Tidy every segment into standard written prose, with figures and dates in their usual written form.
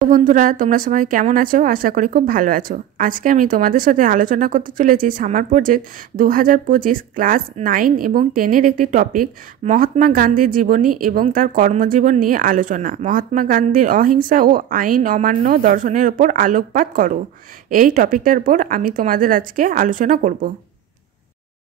তো বন্ধুরা, তোমরা সবাই কেমন আছো? আশা করি খুব ভালো আছো। আজকে আমি তোমাদের সাথে আলোচনা করতে চলেছি সামার প্রজেক্ট 2025 ক্লাস 9 এবং 10-এর একটি টপিক, মহাত্মা গান্ধীর জীবনী এবং তার কর্মজীবন নিয়ে আলোচনা। মহাত্মা গান্ধীর অহিংসা ও আইন অমান্য দর্শনের ওপর আলোকপাত করো। এই টপিকটার উপর আমি তোমাদের আজকে আলোচনা করব।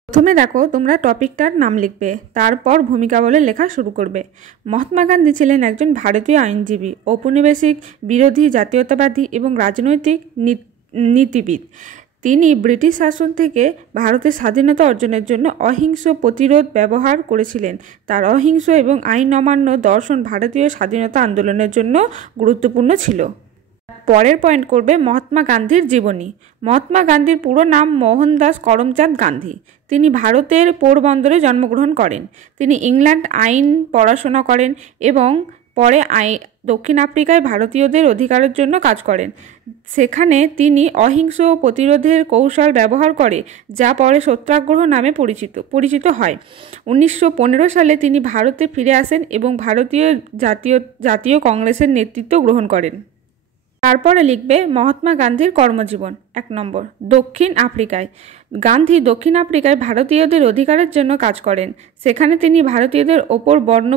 প্রথমে দেখো, তোমরা টপিকটার নাম লিখবে, তারপর ভূমিকা বলে লেখা শুরু করবে। মহাত্মা গান্ধী ছিলেন একজন ভারতীয় আইনজীবী, ঔপনিবেশিক বিরোধী, জাতীয়তাবাদী এবং রাজনৈতিক নীতিবিদ। তিনি ব্রিটিশ শাসন থেকে ভারতের স্বাধীনতা অর্জনের জন্য অহিংস প্রতিরোধ ব্যবহার করেছিলেন। তার অহিংস এবং আইন অমান্য দর্শন ভারতীয় স্বাধীনতা আন্দোলনের জন্য গুরুত্বপূর্ণ ছিল। পরের পয়েন্ট করবে মহাত্মা গান্ধীর জীবনী। মহাত্মা গান্ধীর পুরো নাম মোহনদাস করমচাঁদ গান্ধী। তিনি ভারতের পোরবন্দরে জন্মগ্রহণ করেন। তিনি ইংল্যান্ড আইন পড়াশোনা করেন এবং পরে দক্ষিণ আফ্রিকায় ভারতীয়দের অধিকারের জন্য কাজ করেন। সেখানে তিনি অহিংস প্রতিরোধের কৌশল ব্যবহার করে, যা পরে সত্যাগ্রহ নামে পরিচিত হয়। 1915 সালে তিনি ভারতে ফিরে আসেন এবং ভারতীয় জাতীয় কংগ্রেসের নেতৃত্ব গ্রহণ করেন। তারপরে লিখবে মহাত্মা গান্ধীর কর্মজীবন। 1 নম্বর, দক্ষিণ আফ্রিকায়। গান্ধী দক্ষিণ আফ্রিকায় ভারতীয়দের অধিকারের জন্য কাজ করেন। সেখানে তিনি ভারতীয়দের ওপর বর্ণ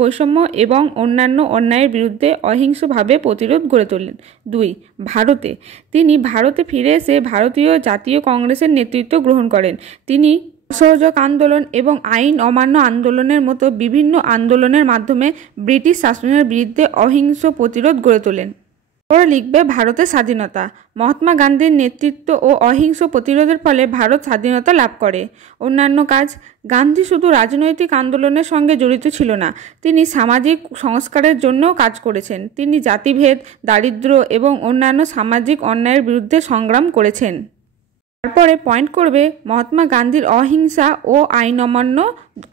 বৈষম্য এবং অন্যান্য অন্যায়ের বিরুদ্ধে অহিংসভাবে প্রতিরোধ গড়ে তোলেন। 2, ভারতে। তিনি ভারতে ফিরে এসে ভারতীয় জাতীয় কংগ্রেসের নেতৃত্ব গ্রহণ করেন। তিনি অসহযোগ আন্দোলন এবং আইন অমান্য আন্দোলনের মতো বিভিন্ন আন্দোলনের মাধ্যমে ব্রিটিশ শাসনের বিরুদ্ধে অহিংস প্রতিরোধ গড়ে তোলেন। পরে লিখবে ভারতের স্বাধীনতা। মহাত্মা গান্ধীর নেতৃত্ব ও অহিংস প্রতিরোধের ফলে ভারত স্বাধীনতা লাভ করে। অন্যান্য কাজ। গান্ধী শুধু রাজনৈতিক আন্দোলনের সঙ্গে জড়িত ছিল না, তিনি সামাজিক সংস্কারের জন্য কাজ করেছেন। তিনি জাতিভেদ, দারিদ্র্য এবং অন্যান্য সামাজিক অন্যায়ের বিরুদ্ধে সংগ্রাম করেছেন। তারপরে পয়েন্ট করবে মহাত্মা গান্ধীর অহিংসা ও আইন অমান্য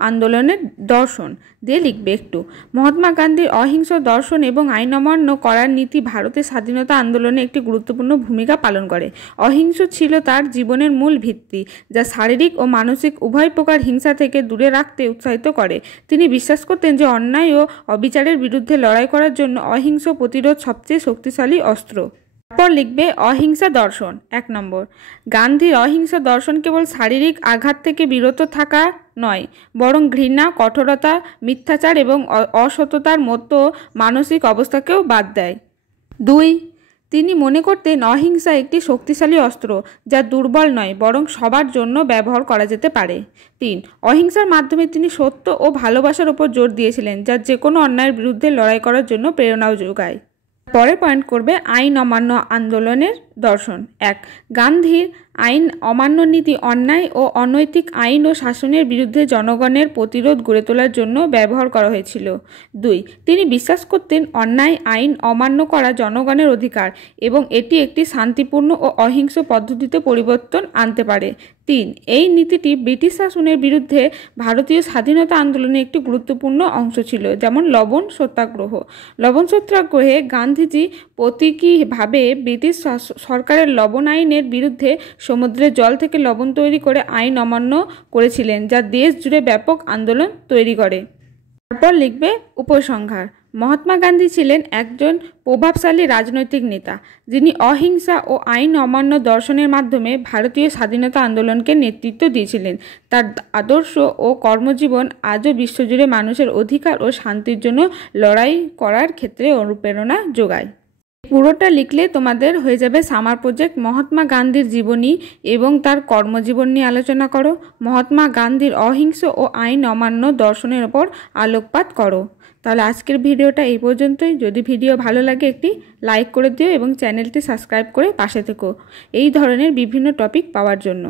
আন্দোলনের দর্শন দিয়ে লিখবে একটু। মহাত্মা গান্ধীর অহিংস দর্শন এবং আইন অমান্য করার নীতি ভারতের স্বাধীনতা আন্দোলনে একটি গুরুত্বপূর্ণ ভূমিকা পালন করে। অহিংস ছিল তার জীবনের মূল ভিত্তি, যা শারীরিক ও মানসিক উভয় প্রকার হিংসা থেকে দূরে রাখতে উৎসাহিত করে। তিনি বিশ্বাস করতেন যে অন্যায় ও অবিচারের বিরুদ্ধে লড়াই করার জন্য অহিংস প্রতিরোধ সবচেয়ে শক্তিশালী অস্ত্র। তারপর লিখবে অহিংসা দর্শন। 1 নম্বর, গান্ধীর অহিংসা দর্শন কেবল শারীরিক আঘাত থেকে বিরত থাকা নয়, বরং ঘৃণা, কঠোরতা, মিথ্যাচার এবং অসততার মতো মানসিক অবস্থাকেও বাদ দেয়। 2, তিনি মনে করতেন অহিংসা একটি শক্তিশালী অস্ত্র, যা দুর্বল নয় বরং সবার জন্য ব্যবহার করা যেতে পারে। 3, অহিংসার মাধ্যমে তিনি সত্য ও ভালোবাসার উপর জোর দিয়েছিলেন, যা যে কোনো অন্যায়ের বিরুদ্ধে লড়াই করার জন্য প্রেরণাও যোগায়। পরে পয়েন্ট করবে আইন অমান্য আন্দোলনের দর্শন। 1, গান্ধীর আইন অমান্য নীতি অন্যায় ও অনৈতিক আইন ও শাসনের বিরুদ্ধে জনগণের প্রতিরোধ গড়ে তোলার জন্য ব্যবহার করা হয়েছিল। 2, তিনি বিশ্বাস করতেন অন্যায় আইন অমান্য করা জনগণের অধিকার এবং এটি একটি শান্তিপূর্ণ ও অহিংস পদ্ধতিতে পরিবর্তন আনতে পারে। 3, এই নীতিটি ব্রিটিশ শাসনের বিরুদ্ধে ভারতীয় স্বাধীনতা আন্দোলনের একটি গুরুত্বপূর্ণ অংশ ছিল, যেমন লবণ সত্যাগ্রহ। লবণ সত্যাগ্রহে গান্ধীজি প্রতীকীভাবে ব্রিটিশ সরকারের লবণ আইনের বিরুদ্ধে সমুদ্রের জল থেকে লবণ তৈরি করে আইন অমান্য করেছিলেন, যা দেশ জুড়ে ব্যাপক আন্দোলন তৈরি করে। তারপর লিখবে উপসংহার। মহাত্মা গান্ধী ছিলেন একজন প্রভাবশালী রাজনৈতিক নেতা, যিনি অহিংসা ও আইন অমান্য দর্শনের মাধ্যমে ভারতীয় স্বাধীনতা আন্দোলনকে নেতৃত্ব দিয়েছিলেন। তার আদর্শ ও কর্মজীবন আজও বিশ্বজুড়ে মানুষের অধিকার ও শান্তির জন্য লড়াই করার ক্ষেত্রে অনুপ্রেরণা যোগায়। পুরোটা লিখলে তোমাদের হয়ে যাবে সামার প্রজেক্ট মহাত্মা গান্ধীর জীবনী এবং তার কর্মজীবন নিয়ে আলোচনা করো। মহাত্মা গান্ধীর অহিংস ও আইন অমান্য দর্শনের ওপর আলোকপাত করো। তাহলে আজকের ভিডিওটা এই পর্যন্তই। যদি ভিডিও ভালো লাগে একটি লাইক করে দিও এবং চ্যানেলটি সাবস্ক্রাইব করে পাশে থেকো এই ধরনের বিভিন্ন টপিক পাওয়ার জন্য।